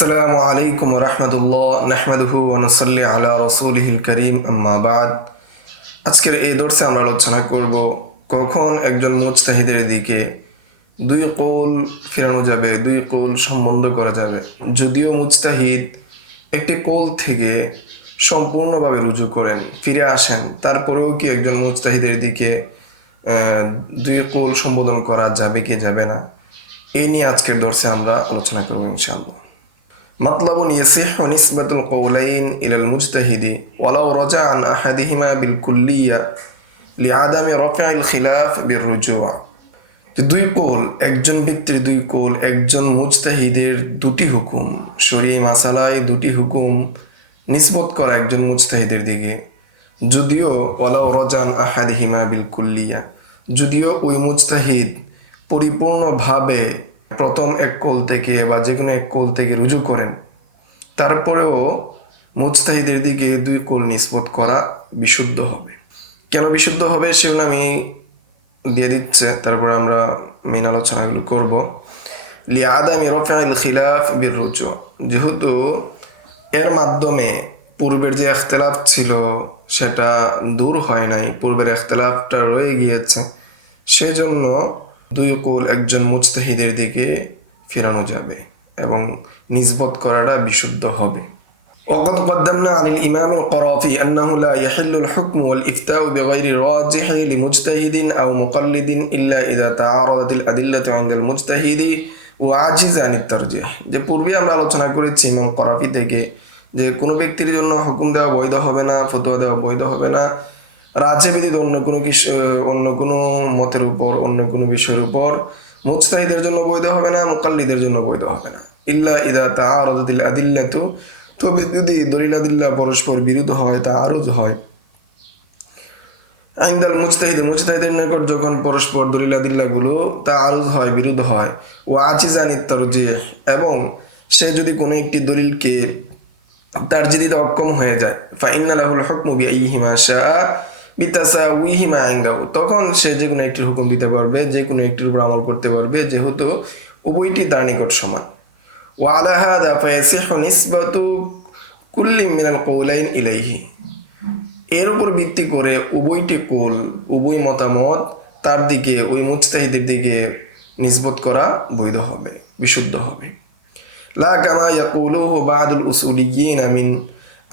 আসসালামু আলাইকুম রহমতুল্লাহ নাহমাদুহু ওয়া নুসাল্লি আলা রাসূলিহিল কারীম আম্মা বাদ। আজকের এই দর্সে আমরা আলোচনা করব কখন একজন মুজতাহিদের দিকে দুই কৌল ফেরানো যাবে, দুই কৌল সম্বন্ধ করা যাবে। যদিও মুজতাহিদ একটি কৌল থেকে সম্পূর্ণভাবে রুজু করেন, ফিরে আসেন, তারপরেও কি একজন মুজতাহিদের দিকে দুই কৌল সম্বোধন করা যাবে কি যাবে না, এই নিয়ে আজকের দর্সে আমরা আলোচনা করব ইনশাআল্লাহ। مطلب يصح نسبة القولين إلى المجتهد ولو رجع عن أحدهما بالكلية لعدم رفع الخلاف بالرجوع। দুই কৌল, একজন ব্যক্তির দুই কৌল, একজন মুজতাহিদের দুটি হুকুম, শরীয়ী মাসালায় দুটি হুকুম নিসবত করা একজন মুজতাহিদের দিকে, যদিও ওয়ালাউ রাজান আহাদিহিমা বিল কুল্লিয়া, যদিও ওই মুজতাহিদ পরিপূর্ণভাবে প্রথম এক কৌল থেকে বা যে কোনো এক কৌল থেকে রুজু করেন, তারপরেও মুজতাহিদের দিকে দুই কৌল নিসবত করা বিশুদ্ধ হবে। কেন বিশুদ্ধ হবে সেগুলো আমি দিয়ে দিচ্ছে, তারপরে আমরা মেন আলোচনাগুলো করব। লিআদামি রাফাইল খিলাফ বির রুজু, যেহেতু এর মাধ্যমে পূর্বের যে ইখতিলাফ ছিল সেটা দূর হয় নাই, পূর্বের ইখতিলাফটা রয়ে গিয়েছে, সেজন্য দুই কৌল একজন মুজতাহিদের দিকে ফেরানো যাবে এবং নিসবত করাটা বিশুদ্ধ হবে। وقد قدمنا عن الإمام القرافي أنه لا يحل الحكم والإفتاء بغير راجح لمجتهد أو مقلد إلا إذا تعارضت الأدلة عند المجتهد وعجز عن الترجيح। যে পূর্বে আমরা আলোচনা করেছি ইমাম করাফি থেকে যে কোনো ব্যক্তির জন্য হুকুম দেওয়া বৈধ হবে না, ফতোয়া দেওয়া বৈধ হবে না রাজে ব্যতীত অন্য কোনো মতের উপর, অন্য কোনো বিষয়ের উপর। মুজতাহিদের জন্য বৈধ হবে না, মুকাল্লিদের জন্য বৈধ হবে না। ইল্লা ইদা তাআরাদাতিল আদিল্লাতু, তবে যদি দলিল আদিল্লা পরস্পর বিরোধ হয়, তাআরুজ হয়, ইনদাল মুজতাহিদের নিকট যখন পরস্পর দলিল আদিল্লাগুলো তাআরুজ হয়, বিরোধ হয়, ওয়া আজিজা আনিত তারজিহ, এবং সে যদি কোনো একটি দলিলকে তারজিহ দিতে অক্ষম হয়ে যায়, ফা ইন্না লাহুল হুকমু বিআইহিমা শাআ বিতাসাউইহিমা ইনদাহু, তখন সে যে কোনো একটির হুকুম দিতে পারবে, যে কোনো একটির উপর আমল করতে পারবে, যেহেতু উভয়টি তার নিকট সমান। ওয়া আলা হাযা ফায়াসিহু নিসবাতু কুল্লি মিনাল কওলাইন ইলাইহি, এর উপর ভিত্তি করে উভয়টি কৌল, উভয় মতামত তার দিকে, ওই মুজতাহিদের দিকে নিসবত করা বৈধ হবে, বিশুদ্ধ হবে। লা কামা ইয়াকুলুহু বা'দুল উসুলিয়্যিন মিন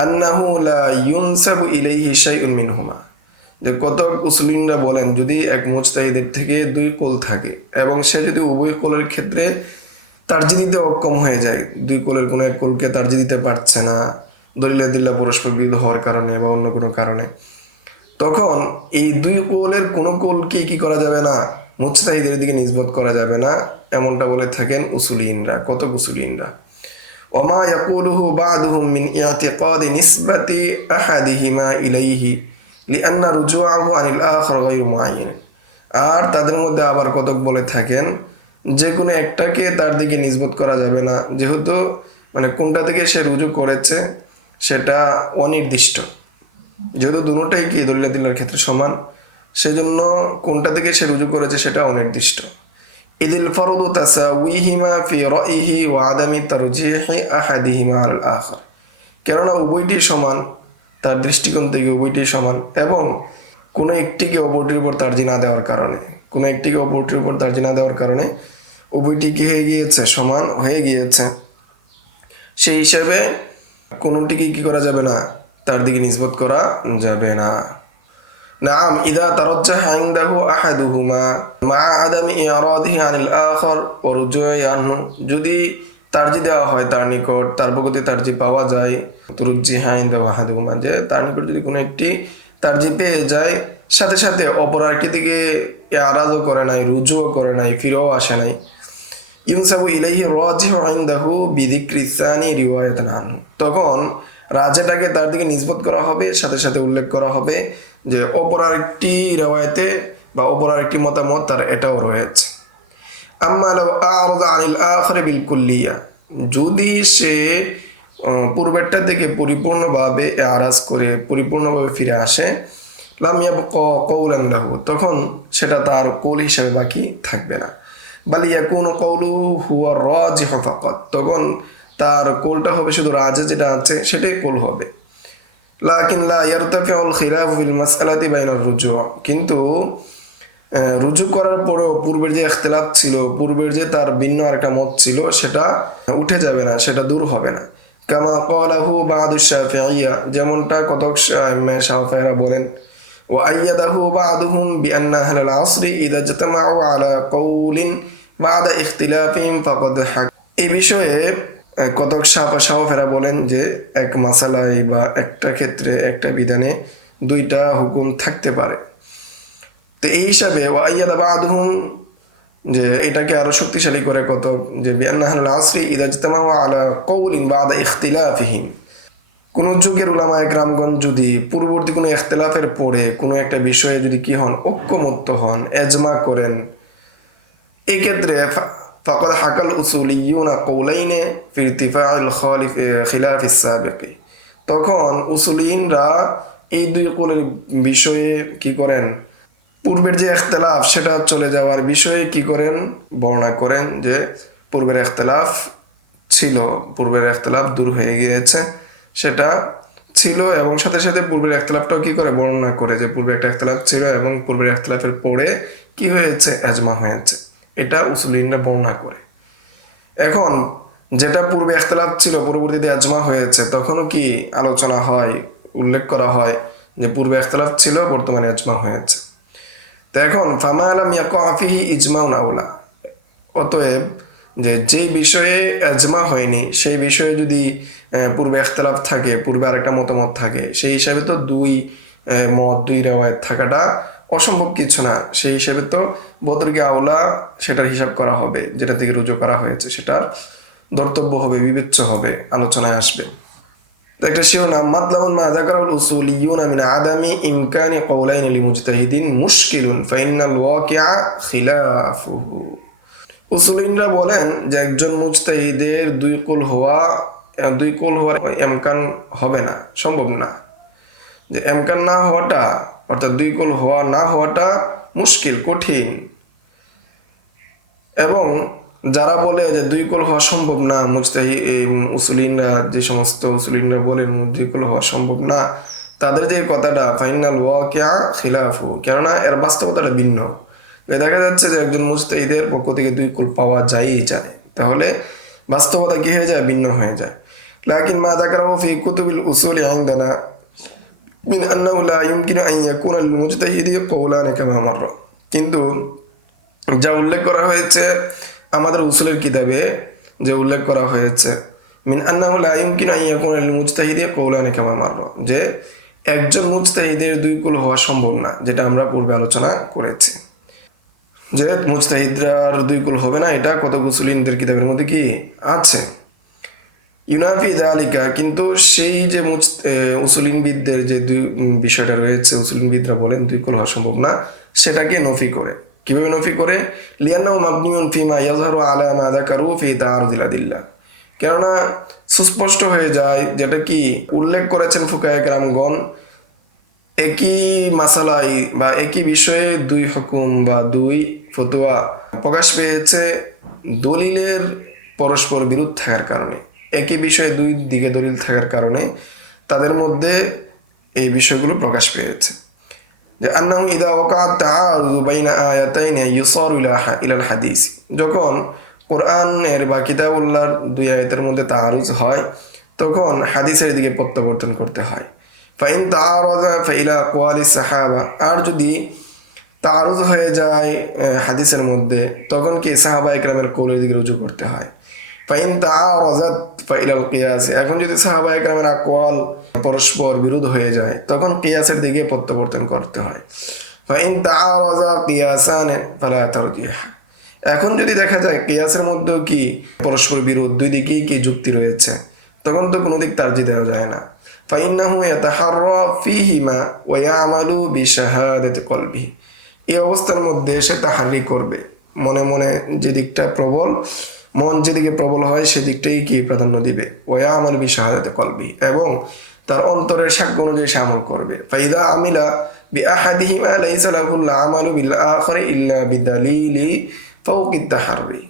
আন্নাহু লা ইউনসাবু ইলাইহি শাইউন মিনহুমা, যে কতক উসুলিনরা বলেন যদি এক মুজতাহিদের থেকে দুই কৌল থাকে এবং সে যদি উভয় কৌলের ক্ষেত্রে তারজিহ দিতে অক্ষম হয়ে যায়, দুই কৌলের কোনো এক কৌলকে তারজিহ দিতে পারছে না দলিল আদিল্লা পরস্পর বিরোধ হওয়ার কারণে বা অন্য কোনো কারণে, তখন এই দুই কৌলের কোনো কৌলকে কি করা যাবে না, মুজতাহিদের দিকে নিসবত করা যাবে না, এমনটা বলে থাকেন উসুলিনরা, কতক উসুলিনরা। ওমা ইয়াকুলুহু বা'দুহুম মিন ইআতিকাদি নিসবাতি আহাদিহিমা ইলাইহি লিআন্না রুজুআহু আনিল আখার গায়রু মুআয়্যান, আর তাদের মধ্যে আবার কতক বলে থাকেন যে কোনো একটাকে তার দিকে নিসবত করা যাবে না, যেহেতু কোনটা থেকে সে রুজু করেছে সেটা অনির্দিষ্ট, যেহেতু দুটোটাই কি দলিল আদিল্লার ক্ষেত্রে সমান, সেজন্য কোনটা থেকে সে রুজু করেছে সেটা অনির্দিষ্ট। ইদিল ফারদু তাসাউইহিমা ফি রাইহি ওয়া আদামি তারজিহি আহাদিহিমা আলাল আখার, কেননা উভয়টি সমান, তার দৃষ্টিকোণ থেকে উভয়টি সমান, এবং কোনো একটিকে অপরটির উপর তারজিহ না দেওয়ার কারণে, কোনো একটিকে অপরটির উপর তারজিহ না দেওয়ার কারণে উভয়টি কি হয়ে গিয়েছে, সমান হয়ে গিয়েছে, সেই হিসাবে কোনটিকে কি করা যাবে না, তার দিকে নিসবত করা যাবে না। নাম ইদা তারাজ্জাহা ইনদাহু আহাদুহুমা মা আদামি ইরাদিহি আনিল আখার ওয়া রুজুই আনহু, যদি তারজিহ দেওয়া হয় তার নিকট, তার প্রতি তারজিহ পাওয়া যায়, তুরুজ্জিহা ইনদাহু আহাদুহুমা, যে তার নিকট যদি কোনো একটি তারজিহ পেয়ে যায়, সাথে সাথে অপর একটি দিকে ইরাদও করে নাই, রুজুও করে নাই, ফিরেও আসে নাই, ইউনসাবু ইলাইহি রাজিহু ইনদাহু বিযিকরি সানি রিওয়ায়াতান আনহু, তখন রাজেটাকে তার দিকে নিসবত করা হবে, সাথে সাথে উল্লেখ করা হবে যে অপর আরেকটি রিওয়ায়াতে বা অপর আরেকটি মতামত তার এটাও রয়েছে। আম্মা লাউ আ'রাদা আনিল আখির বিল কুল্লিয়া, যদি সে পূর্বেরটা থেকে পরিপূর্ণভাবে আরাজ করে পরিপূর্ণভাবে ফিরে আসে, লাম ইয়াবকা কওলান লাহু, তখন সেটা তার কৌল হিসেবে বাকি থাকবে না, বাল ইয়াকুনু কওলুহু হুয়া রাজিহু ফাকাত, তখন তার কোলটা হবে শুধু রাজে যেটা আছে সেটাই কোল হবে। লাকিন লা ইয়ারতাফিউল খিলাফু ফিল মাসআলাতি বাইনার রুজু', কিন্তু রুজু করার পরেও পূর্বের যে ইখতিলাফ ছিল, পূর্বের যে তার ভিন্ন আরেকটা মত ছিল, সেটা উঠে যাবে না, সেটা দূর হবে না। কামা ক্বালাহু বা'দুশ শাফি'ইয়্যা, যেমনটা কতক শাফিঈরা বলেন। ওয়া আইয়াদাহু বা'দুহুম বিআন্না আহলাল আসরি ইযা ইজতামাউ আলা কওলিন বা'দা ইখতিলাফিহিম ফাকাদ হাক। এই বিষয়ে কতক শাফিঈরা বলেন যে এক মাসালায় বা একটা ক্ষেত্রে একটা বিধানে দুইটা হুকুম থাকতে পারে। তো এই হিসাবে ওয়াইয়াদা বা'দুহুম, যে এটাকে আরো শক্তিশালী করে কত, যে বিআন্না আহলাল আসরি ইযা ইজতামাউ আলা কওলিন বা'দা ইখতিলাফিহিম, কোন যুগের উলামায়ে কেরামগণ যদি পূর্ববর্তী কোনো ইখতিলাফের পরে কোনো একটা বিষয়ে যদি কি হন, ঐক্যমত্য হন, এজমা করেন, এই ক্ষেত্রে ফাকাদ হাকাল উসুলিয়্যুনা কওলাইনে ফি ইরতিফাইল খিলাফিস সাবিকি, তখন উসুলিয়িনরা এই দুই কওলের বিষয়ে কি করেন, পূর্বের যে ইখতিলাফ সেটা চলে যাওয়ার বিষয়ে কি করেন, বর্ণনা করেন যে পূর্বের ইখতিলাফ ছিল, পূর্বের ইখতিলাফ দূর হয়ে গিয়েছে, সেটা ছিল, এবং সাথে সাথে পূর্বের ইখতিলাফটাও কি করে বর্ণনা করে যে পূর্বে একটা ইখতিলাফ ছিল এবং পূর্বের ইখতিলাফের পরে কি হয়েছে, এজমা হয়েছে। এটা উসুলিনরা বর্ণনা করে। এখন যেটা পূর্বে ইখতিলাফ ছিল পরবর্তীতে এজমা হয়েছে, তখনও কি আলোচনা হয়, উল্লেখ করা হয় যে পূর্বে ইখতিলাফ ছিল, বর্তমানে এজমা হয়েছে। তো এখন ফামা লাম ইয়াকা ফিহি ইজমাউন আউলা, অতএব যে বিষয়ে এজমা হয়নি সেই বিষয়ে যদি পূর্বে ইখতিলাফ থাকে, পূর্বে আরেকটা মতামত থাকে, সেই হিসাবে তো দুই মত, দুই রিওয়ায়াত থাকাটা অসম্ভব কিছু না। সেই হিসাবে তো বদরকে আউলা সেটার হিসাব করা হবে, যেটা থেকে রুজু করা হয়েছে সেটার ধর্তব্য হবে, বিবেচ্য হবে, আলোচনায় আসবে। একটা শিরোনাম, মাতলাবুন মা যাকারাল উসুলিয়্যুনা মিন আদামি ইমকানি কওলাইনি লিমুজতাহিদিন মুশকিলুন ফাইন্নাল ওয়াকিআ খিলাফুহু। উসুলিনরা বলেন যে একজন মুজতাহিদের দুই কুল হওয়ার এমকান হবে না, সম্ভব না। যে এমকান না হওয়াটা, অর্থাৎ দুই কুল হওয়া না হওয়াটা মুশকিল, কঠিন। এবং যারা বলে যে দুই কুল হওয়া সম্ভব না, উসুলিনরা, যে সমস্ত উসুলিনরা বলেন দুই কুল হওয়া সম্ভব না, তাদের যে কথাটা ফাইনাল ওয়াকিআ খিলাফু, কেননা এর বাস্তবতাটা ভিন্ন। দেখা যাচ্ছে যে একজন মুজতাহিদের পক্ষ থেকে দুই কুল পাওয়া যায়ই যায়, তাহলে বাস্তবতা কি হয়ে যায়, ভিন্ন হয়ে যায়। লাকিন মা যাকারাহু ফি কুতুবিল উসুলি ইনদানা মিন আন্নাহু লা ইমকিনু আন ইয়াকুনা লিল মুজতাহিদি কওলান কামা মাররা, কিন্তু যা উল্লেখ করা হয়েছে আমাদের উসুলের কিতাবে, যে উল্লেখ করা হয়েছে মিন আন্নাহু লা ইমকিনু আন ইয়াকুনা লিল মুজতাহিদি কওলান কামা মাররা, যে একজন মুজতাহিদের দুই কুল হওয়া সম্ভব না, যেটা আমরা পূর্বে আলোচনা করেছি, যে মুজতাহিদরার দুই কুল হবে না, এটা কত উসুলিনদের কিতাবের মধ্যে কি আছে। ইউনাফি যালিকা, কিন্তু সেই যে উসুলিনবিদদের যে দুই বিষয়টা রয়েছে, উসুলিনবিদরা বলেন দুই কুল হওয়া সম্ভব না, সেটাকে নফি করে। কিভাবে নফি করে, লিয়ান্নাহু মাবনিউন ফিমা ইয়াযহারু আলা মা যাকারু ফি তাআরুদিল আদিল্লাহ, কেননা সুস্পষ্ট হয়ে যায় যেটা কি উল্লেখ করেছেন ফুকায়ে কেরামগণ, একই মাসালাই বা একই বিষয়ে দুই হুকুম বা দুই ফতোয়া প্রকাশ পেয়েছে দলিলের পরস্পর বিরোধ থাকার কারণে, একই বিষয়ে দুই দিকে দলিল থাকার কারণে তাদের মধ্যে এই বিষয়গুলো প্রকাশ পেয়েছে। যে আন্নাহু ইযা ওয়াকাআত তাআরুযু বাইনা আয়াতাইনি ইউসারু ইলাল হাদিস, যখন কোরআনের বা কিতাবুল্লাহর দুই আয়াতের মধ্যে তাআরুজ হয়, তখন হাদিসের দিকে প্রত্যাবর্তন করতে হয়। ফাইন তাআরাযা ফাইলা আকওয়ালিস সাহাবা, আর যদি তাআরুজ হয়ে যায় হাদিসের মধ্যে, তখন কি সাহাবায়ে কেরামের কওলের দিকে রুজু করতে হয়। ফাইন তাআরাযাত ফাইলাল কিয়াস, এখন যদি সাহাবায়ে কেরামের আকওয়াল পরস্পর বিরোধ হয়ে যায়, তখন কিয়াসের দিকে প্রত্যাবর্তন করতে হয়। ফাইন তাআরাযা কিয়াসান ফালা তারজিহ, এখন যদি দেখা যায় কিয়াসের মধ্যেও কি পরস্পর বিরোধ, দুই দিকেই কি যুক্তি রয়েছে, তখন তো কোনো দিক তারজি দেওয়া যায় না। ফাইন্নাহু ইয়াতাহাররা ফীহিমা ওয়া ইয়ামালু বিশাহাদাতি কলবিহি, এই অবস্থার মধ্যে সে তাহারি করবে, মনে মনে যে দিকটা প্রবল, মন যেদিকে প্রবল হয় সেদিকটাই কি প্রাধান্য দিবে। ওয়া ইয়ামালু বিশাহাদাতি কলবিহি, এবং তার অন্তরের সাক্ষ্য অনুযায়ী সে আমল করবে। ফাইদা আমিলা বিআহাদিহিমা লাইসা লাহুল আমালু বিল আখিরি ইল্লা বিদালিলি ফাওকিত তাহারি,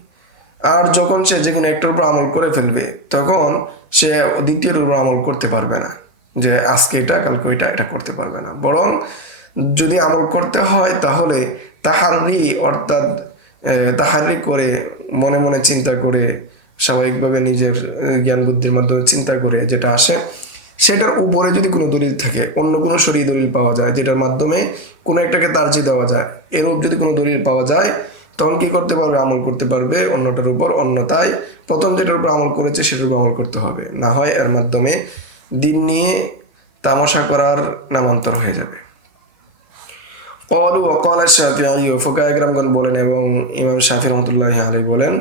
আর যখন সে যে কোনো একটার উপর আমল করে ফেলবে তখন সে দ্বিতীয়টার উপর আমল করতে পারবে না, যে আজকে এটা কালকে এটা করতে পারবে না। বরং যদি আমল করতে হয় তাহলে তাহারি, অর্থাৎ তাহারি করে মনে মনে চিন্তা করে, স্বাভাবিকভাবে নিজের জ্ঞান বুদ্ধির মাধ্যমে চিন্তা করে যেটা আসে সেটার উপরে যদি কোনো দলিল থাকে, অন্য কোনো শরীর দলিল পাওয়া যায় যেটার মাধ্যমে কোনো একটাকে তারজিহ দেওয়া যায়, এরূপ যদি কোনো দলিল পাওয়া যায় তখন কি করতে পারবে? আমল করতে পারবে অন্যটার উপর। অন্যথায় প্রথম যেটার উপর আমল করেছে সেটার উপর আমল করতে হবে, না হয় এর মাধ্যমে দিন নিয়ে তামাশা করার নামান্তর হয়ে যাবে। ক্বালু ওয়া ক্বালা শাফিঈ, ফুকাহায়ে কেরামগণ বলেন এবং ইমাম শাফিঈ রাহমাতুল্লাহি আলাইহি বলেন,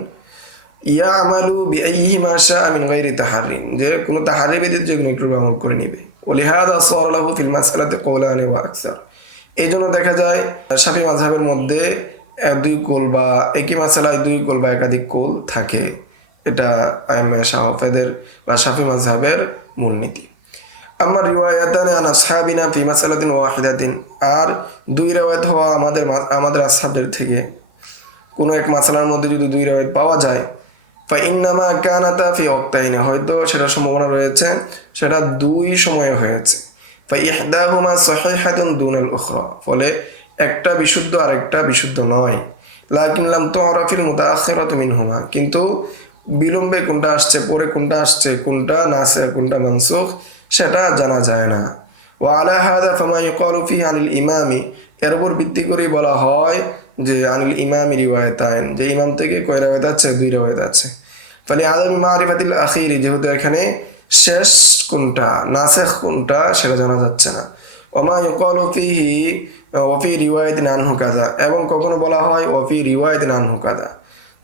ইয়ামালু বিআইয়িহিমা শাআ মিন গায়রি তাহারিন, যে কোনো তাহারি ব্যতীত যে কোনো একটু আমল করে নেবে। ওয়ালিহাযা সারা লাহু ফিল মাসআলাতি কওলানি ওয়া আকসার, এই জন্য দেখা যায় শাফিঈ মাযহাবের মধ্যে দুই কৌল বা একই মাসালায় দুই কৌল বা একাধিক কৌল থাকে। এটা আইম্মায়ে শাফিঈদের বা শাফিঈ মাযহাবের মূলনীতি। আমার রিওয়ায়াতানে আন আসহাবিনা ফি মাসালাতিন ওয়াহিদাতিন, আর দুই রিওয়ায়াত হওয়া আমাদের আসহাবদের থেকে কোনো এক মাসালার মধ্যে যদি দুই রিওয়ায়াত পাওয়া যায়, ফা ইন্নামা কানাতা ফি ওয়াক্তাইনি, হয়তো সেটার সম্ভাবনা রয়েছে সেটা দুই সময়ে হয়েছে। ফা ইহদাহুমা সহিহাতুন দুনাল উখরা, ফলে একটা বিশুদ্ধ আর একটা বিশুদ্ধ নয়। লাকিন লাম তুরাফিল মুতাআখিরাতু মিনহুমা, কিন্তু বিলম্বে কোনটা আসছে, পরে কোনটা আসছে, কোনটা নাসিখ কোনটা মানসুখ সেটা জানা যায় না। ওয়া আলা হাযা ফামা ইউকালু ফি আনিল ইমামি, এর উপর ভিত্তি করে বলা হয় যে আনিল ইমামি রিওয়ায়াতাইন, যে ইমাম থেকে কয় রিওয়ায়াত আছে? দুই রিওয়ায়াত আছে। ফলে আদামি মারিফাতিল আখিরি, যেহেতু এখানে শেষ কোনটা নাসিখ কোনটা সেটা জানা যাচ্ছে না। ওমা ইউকালু ফিহি ওয়াফি রিওয়ায়াতিন আনহু কাযা, এবং কখনো বলা হয় ওয়াফি রিওয়ায়াতিন আনহু কাযা।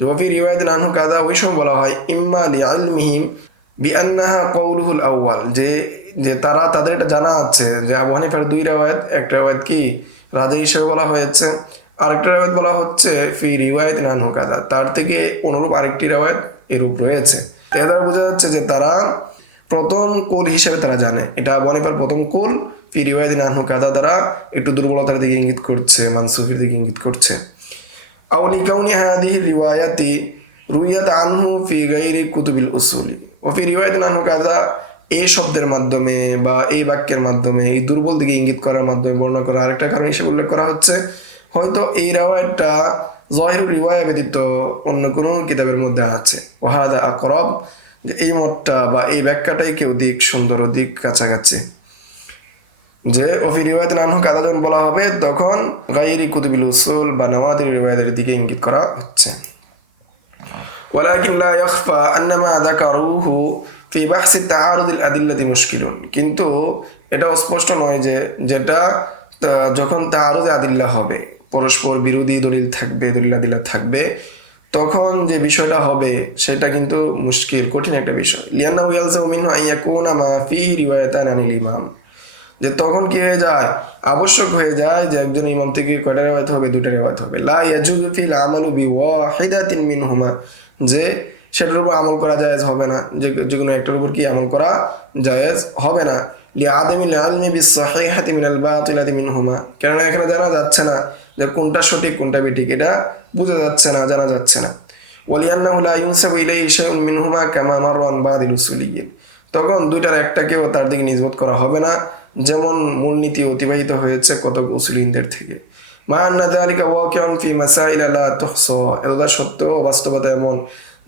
ওয়াফি রিওয়ায়াতিন আনহু কাযা ওই সময় বলা হয় ইম্মা লিইলমিহিম বিআন্নাহা কওলুহুল আউয়াল, যে যে তারা তাদের এটা জানা আছে যে আবু হানিফার দুই রিওয়ায়াত, একটা রিওয়ায়াত কি রাজী হিসেবে বলা হয়েছে, আরেকটা রিওয়ায়াত বলা হচ্ছে ফি রিওয়ায়াতিন আনহু কাযা, তার থেকে অনুরূপ আরেকটি রিওয়ায়াত এরূপ রয়েছে। এর দ্বারা বোঝা যাচ্ছে যে তারা প্রথম কুল হিসেবে তারা জানে এটা আবু হানিফার প্রথম কুল, ফি রিওয়ায়াতিন আনহু কাযা দ্বারা একটু দুর্বলতার দিকে ইঙ্গিত করছে, মানসুফের দিকে ইঙ্গিত করছে। আও লিকাউনি হাদিহি রিওয়ায়াতি রুইয়াত আনহু ফি গায়রি কুতুবিল উসুলি ও ফি রিওয়ায়াতিন আনহু কাযা, এই শব্দের মাধ্যমে বা এই বাক্যের মাধ্যমে এই দুর্বল দিকে ইঙ্গিত করার মাধ্যমে বর্ণনা করা আরেকটা কারণ হিসেবে উল্লেখ করা হচ্ছে, হয়তো এই রিওয়ায়াতটা যাহিরুল রিওয়ায়া ব্যতীত অন্য কোনো কিতাবের মধ্যে আছে। ওয়াহাদা আকরাব, যে এই মতটা বা এই ব্যাখ্যাটাই কি অধিক সুন্দর, অধিক কাছাকাছি, যে ওফি রিওয়ায়াতিন আনহু কাযা যখন বলা হবে তখন গায়রি কুতুবিল উসুল বা নওয়াদির রিওয়ায়াতের দিকে ইঙ্গিত করা হচ্ছে। ওয়ালাকিন লা ইয়াখফা আন্না মা যাকারুহু ফি বাহসি তাআরুদিল আদিল্লাতি মুশকিলুন, কিন্তু এটা স্পষ্ট নয় যে যেটা যখন তাআরুদে আদিল্লা হবে, পরস্পর বিরোধী দলিল থাকবে, দলিল আদিল্লা থাকবে, তখন যে বিষয়টা হবে সেটা কিন্তু মুশকিল, কঠিন একটা বিষয়। লিআন্নাহু ইয়ালজামু মিনহু আন ইয়াকুনা মা ফিহি রিওয়ায়াতান আনিল ইমাম, যে তখন কি হয়ে যায়, আবশ্যক হয়ে যায় যে একজন ইমাম থেকে কয়টা রিওয়ায়াত হবে? দুটো রিওয়ায়াত হবে। লা ইয়াজুযু ফিল আমালু বিওয়াহিদাতিন মিনহুমা, যে সেটার উপর আমল করা জায়েজ হবে না, যে কোনো একটার উপর কি আমল করা জায়েজ হবে না। লিআদামিল ইলমি বিসসাহিহাতি মিনাল বাতিলাতি মিনহুমা, কেননা এখানে জানা যাচ্ছে না যে কোনটা সঠিক কোনটা বেঠিক, এটা বোঝা যাচ্ছে না, জানা যাচ্ছে না। ওয়ালিআন্নাহু লা ইউনসাবু ইলাইহি শাইউন মিনহুমা কামা মাররা আন বাদিল উসুলিয়্যিন, তখন দুইটার একটাকেও তার দিকে নিসবত করা হবে না, যেমন মূলনীতি অতিবাহিত হয়েছে কতক উসুলিনদের থেকে। মা আন্না যালিকা ওয়াকিউন ফি মাসাইল লা তুহসা, এটা সত্য বাস্তবতা এমন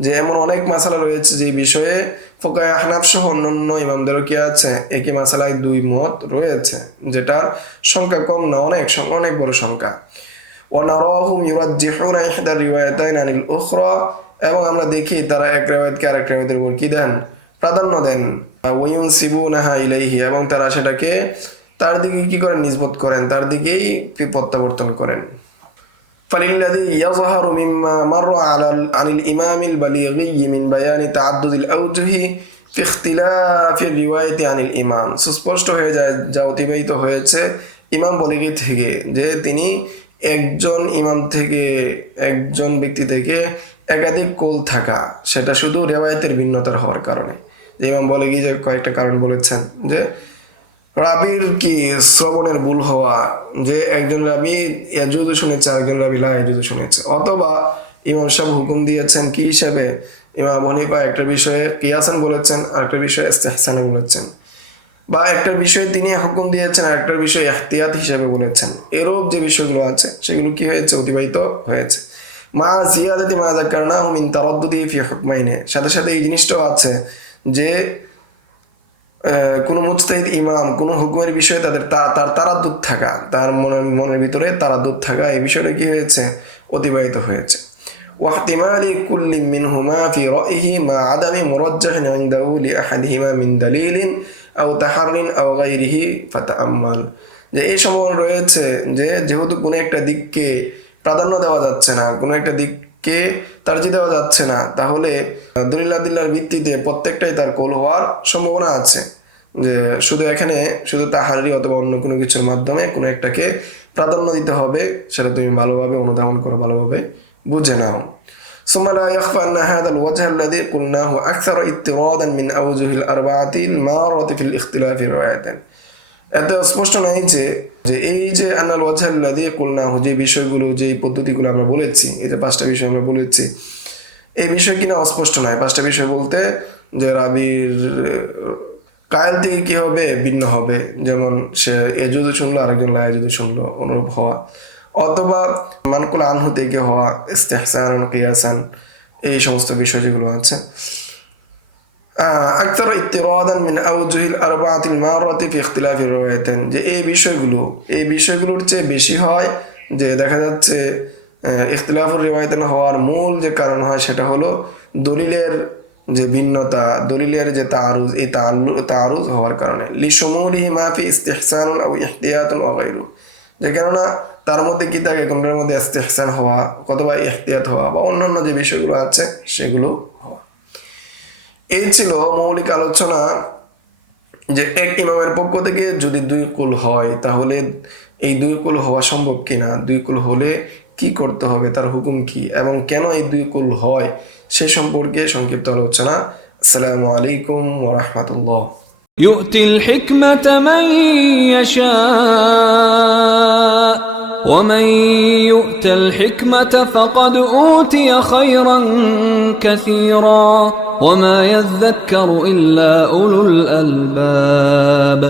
যে এমন অনেক মাসালা রয়েছে যে বিষয়ে ফুকাহায়ে আহনাফ সহ অন্যান্য ইমামদেরও কি আছে, একই মাসালায় দুই মত রয়েছে, যেটা সংখ্যা কম না, অনেক বড় সংখ্যা। ওয়া নারাহুম ইউরাজ্জিহুনা ইহদা রিওয়ায়াতাইন আনিল উখরা, এবং আমরা দেখি তারা এক রিওয়ায়াতকে আরেক রিওয়ায়াতের উপর কি দেন? প্রাধান্য দেন। ওয়ায়ুনসিবুনাহা ইলাইহি, এবং তারা সেটাকে তার দিকে কি করেন? নিসবত করেন, তার দিকেই প্রত্যাবর্তন করেন। ফালিল্লাযী ইয়াযহারু মিম্মা মাররা আনিল ইমামিল বালিগী মিন বায়ানি তাআদ্দুদিল আওজুহি ফি ইখতিলাফি রিওয়ায়াতি আনিল ইমাম, সুস্পষ্ট হয়ে যায় যা অতিবাহিত হয়েছে ইমাম বালিগী থেকে, যে তিনি একজন ইমাম থেকে, একজন ব্যক্তি থেকে একাধিক কৌল থাকা, সেটা শুধু রিওয়ায়াতের ভিন্নতার হওয়ার কারণে। যে ইমাম বালিগী যে কয়েকটা কারণ বলেছেন, যে রাবির কি শ্রবণের ভুল হওয়া, যে একজন রাবি ইয়াজুজু শুনেছে আরেকজন রাবি লা ইয়াজুজু শুনেছে, অথবা ইমাম সাহেব হুকুম দিয়েছেন কি হিসাবে? ইমাম আবু হানিফা একটা বিষয়ে কিয়াসান বলেছেন, আরেকটা বিষয়ে ইস্তিহসান বলেছেন, বা একটা বিষয়ে তিনি হুকুম দিয়েছেন আর একটা বিষয় ইহতিয়াত হিসেবে বলেছেন। এরূপ যে বিষয়গুলো আছে সেগুলো কি হয়েছে? অতিবাহিত হয়েছে। মা জিয়াদাতি মা যাকারনাহু মিন তারাদ্দুদি ফি হুকমাইনে, সাথে সাথে এই জিনিসটাও আছে যে কোনো মুজতাহিদ ইমাম কোনো হুকুমের বিষয়ে তার তারাদ্দুদ থাকা, তার মনের ভিতরে তারাদ্দুদ থাকা, এই বিষয়টা কি হয়েছে? অতিবাহিত হয়েছে। واحتمال كل منهما في رأيه مع عدم مرجح عنده لأحدهما من دليل أو تحر أو غيره فتأمل। যে এই সম্ভাবনা রয়েছে যে যেহেতু কোনো একটা দিককে প্রাধান্য দেওয়া যাচ্ছে না, কোনো একটা দিককে তারজিহ দেওয়া যাচ্ছে না, তাহলে দলিল আদিল্লার ভিত্তিতে প্রত্যেকটাই তার কৌল হওয়ার সম্ভাবনা আছে। যে শুধু তাহারি অথবা অন্য কোনো কিছুর মাধ্যমে কোনো একটাকে প্রাধান্য দিতে হবে, সেটা তুমি ভালোভাবে অনুধাবন করো, ভালোভাবে বুঝে নাও। ثم لا يخفى أن هذا الوجه الذي قلناه أكثر اضطرادا من أوجه الأربعة المارة في الاختلاف الروايتين। এত স্পষ্ট নাই যে এই যে আনাল ওয়াজহাল্লাযী কুলনাহু, যে বিষয়গুলো, যে পদ্ধতিগুলো আমরা বলেছি, এই যে 5টা বিষয় আমরা বলেছি, এই বিষয় কিনা অস্পষ্ট নয়। 5টা বিষয় বলতে যে রাবির কায়েল থেকে কি হবে? ভিন্ন হবে। যেমন সে এজুদু শুনলো, আরেকজন লা এজুদু শুনলো, অনুরূপ হওয়া, অথবা মানকুল আনহু থেকে হওয়া, ইস্তিহসান, কিয়াসান, এই সমস্ত বিষয় যেগুলো আছে। আকতার ইত্তিরাদান মিন আওজুহিল আরবাআতিল মাররাতি ফি ইখতিলাফির রিওয়ায়াতাইন, যে এই বিষয়গুলোর চেয়ে বেশি হয় যে দেখা যাচ্ছে ইখতিলাফুর রিওয়ায়াতাইন হওয়ার মূল যে কারণ হয় সেটা হলো দলিলের যে ভিন্নতা, দলিলের যে তাআরুজ, এই তাআরুজ হওয়ার কারণে। লিশুমুলিহি মা ফি ইস্তিহসানুন আও ইহতিয়াতুন ওয়া গায়রু, যে কেননা তার মধ্যে কি থাকে? কোনটার মধ্যে ইস্তিহসান হওয়া অথবা ইহতিয়াত হওয়া বা অন্যান্য যে বিষয়গুলো আছে সেগুলো হওয়া। এই ছিল মৌলিক আলোচনা যে এক ইমামের পক্ষ থেকে যদি 2 কুল হয় তাহলে এই 2 কুল হওয়া সম্ভব কিনা, 2 কুল হলে কি করতে হবে, তার হুকুম কি, এবং কেন এই 2 কুল হয় সে সম্পর্কে সংক্ষিপ্ত আলোচনা। আসসালামু আলাইকুম ওয়া রাহমাতুল্লাহ। يؤتي الحكمة من يشاء ومن يؤت الحكمة فقد أوتي خيرا كثيرا وما يذكر إلا أولو الألباب।